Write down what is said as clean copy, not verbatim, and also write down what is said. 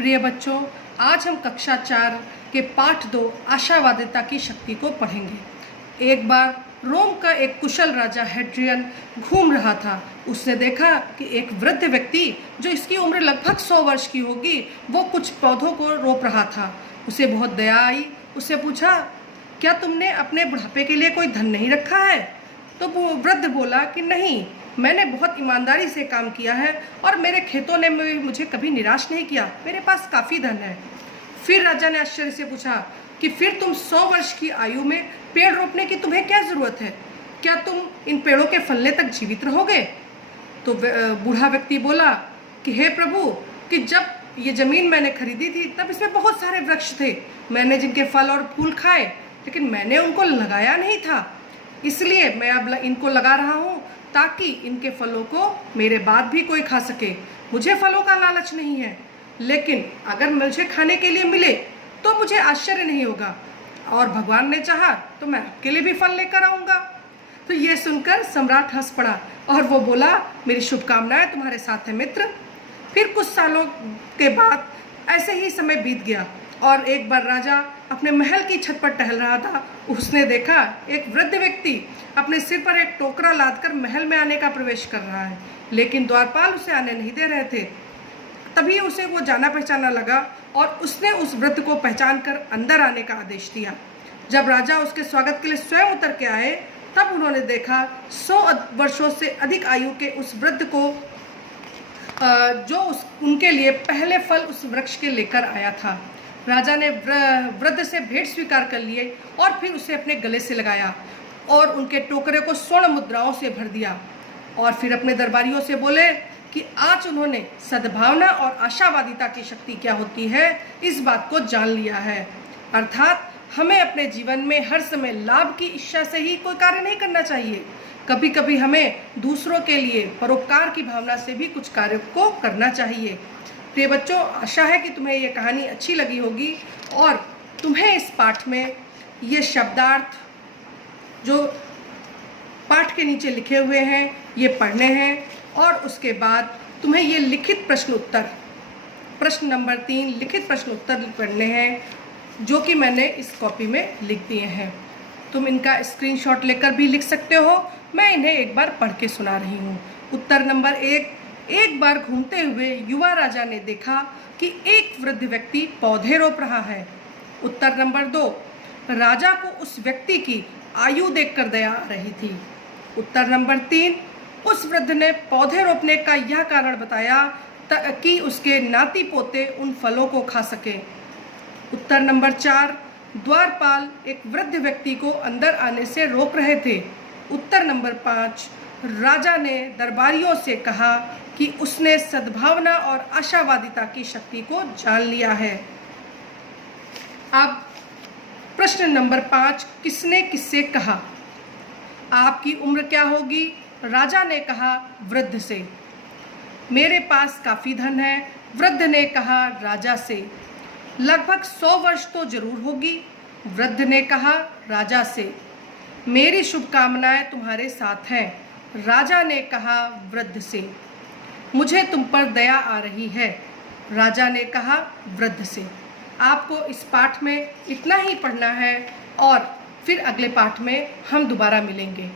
प्रिय बच्चों, आज हम कक्षा 4 के पाठ 2 आशावादिता की शक्ति को पढ़ेंगे। एक बार रोम का एक कुशल राजा हेड्रियन घूम रहा था। उसने देखा कि एक वृद्ध व्यक्ति जो इसकी उम्र लगभग 100 वर्ष की होगी, वो कुछ पौधों को रोप रहा था। उसे बहुत दया आई। उससे पूछा, क्या तुमने अपने बुढ़ापे के लिए कोई धन नहीं रखा है? तो वो वृद्ध बोला कि नहीं, मैंने बहुत ईमानदारी से काम किया है और मेरे खेतों ने मुझे कभी निराश नहीं किया। मेरे पास काफ़ी धन है। फिर राजा ने आश्चर्य से पूछा कि फिर तुम 100 वर्ष की आयु में पेड़ रोपने की तुम्हें क्या ज़रूरत है? क्या तुम इन पेड़ों के फलने तक जीवित रहोगे? तो बूढ़ा व्यक्ति बोला कि हे प्रभु, कि जब ये ज़मीन मैंने खरीदी थी तब इसमें बहुत सारे वृक्ष थे, मैंने जिनके फल और फूल खाए, लेकिन मैंने उनको लगाया नहीं था। इसलिए मैं अब इनको लगा रहा हूँ ताकि इनके फलों को मेरे बाद भी कोई खा सके। मुझे फलों का लालच नहीं है, लेकिन अगर मुझे खाने के लिए मिले तो मुझे आश्चर्य नहीं होगा, और भगवान ने चाहा तो मैं आपके लिए भी फल लेकर आऊँगा। तो ये सुनकर सम्राट हंस पड़ा और वो बोला, मेरी शुभकामनाएं तुम्हारे साथ है मित्र। फिर कुछ सालों के बाद ऐसे ही समय बीत गया और एक बार राजा अपने महल की छत पर टहल रहा था। उसने देखा एक वृद्ध व्यक्ति अपने सिर पर एक टोकरा लादकर महल में आने का प्रवेश कर रहा है, लेकिन द्वारपाल उसे आने नहीं दे रहे थे। तभी उसे वो जाना पहचाना लगा और उसने उस वृद्ध को पहचान कर अंदर आने का आदेश दिया। जब राजा उसके स्वागत के लिए स्वयं उतर के आए, तब उन्होंने देखा 100 वर्षों से अधिक आयु के उस वृद्ध को, जो उनके लिए पहले फल उस वृक्ष के लेकर आया था। राजा ने वृद्ध से भेंट स्वीकार कर लिए और फिर उसे अपने गले से लगाया और उनके टोकरे को स्वर्ण मुद्राओं से भर दिया, और फिर अपने दरबारियों से बोले कि आज उन्होंने सद्भावना और आशावादिता की शक्ति क्या होती है इस बात को जान लिया है। अर्थात हमें अपने जीवन में हर समय लाभ की इच्छा से ही कोई कार्य नहीं करना चाहिए। कभी कभी हमें दूसरों के लिए परोपकार की भावना से भी कुछ कार्य को करना चाहिए। प्रिय बच्चों, आशा है कि तुम्हें ये कहानी अच्छी लगी होगी और तुम्हें इस पाठ में ये शब्दार्थ जो पाठ के नीचे लिखे हुए हैं ये पढ़ने हैं, और उसके बाद तुम्हें ये लिखित प्रश्न उत्तर, प्रश्न नंबर 3 लिखित प्रश्न उत्तर पढ़ने हैं, जो कि मैंने इस कॉपी में लिख दिए हैं। तुम इनका स्क्रीनशॉट लेकर भी लिख सकते हो। मैं इन्हें एक बार पढ़ के सुना रही हूँ। उत्तर नंबर 1, एक बार घूमते हुए युवा राजा ने देखा कि एक वृद्ध व्यक्ति पौधे रोप रहा है। उत्तर नंबर 2, राजा को उस व्यक्ति की आयु देखकर दया आ रही थी। उत्तर नंबर 3, उस वृद्ध ने पौधे रोपने का यह कारण बताया कि उसके नाती पोते उन फलों को खा सके। उत्तर नंबर 4, द्वारपाल एक वृद्ध व्यक्ति को अंदर आने से रोक रहे थे। उत्तर नंबर 5, राजा ने दरबारियों से कहा कि उसने सद्भावना और आशावादिता की शक्ति को जान लिया है। अब प्रश्न नंबर 5, किसने किससे कहा? आपकी उम्र क्या होगी? राजा ने कहा वृद्ध से। मेरे पास काफ़ी धन है, वृद्ध ने कहा राजा से। लगभग 100 वर्ष तो जरूर होगी, वृद्ध ने कहा राजा से। मेरी शुभकामनाएं तुम्हारे साथ हैं, राजा ने कहा वृद्ध से। मुझे तुम पर दया आ रही है, राजा ने कहा वृद्ध से। आपको इस पाठ में इतना ही पढ़ना है और फिर अगले पाठ में हम दोबारा मिलेंगे।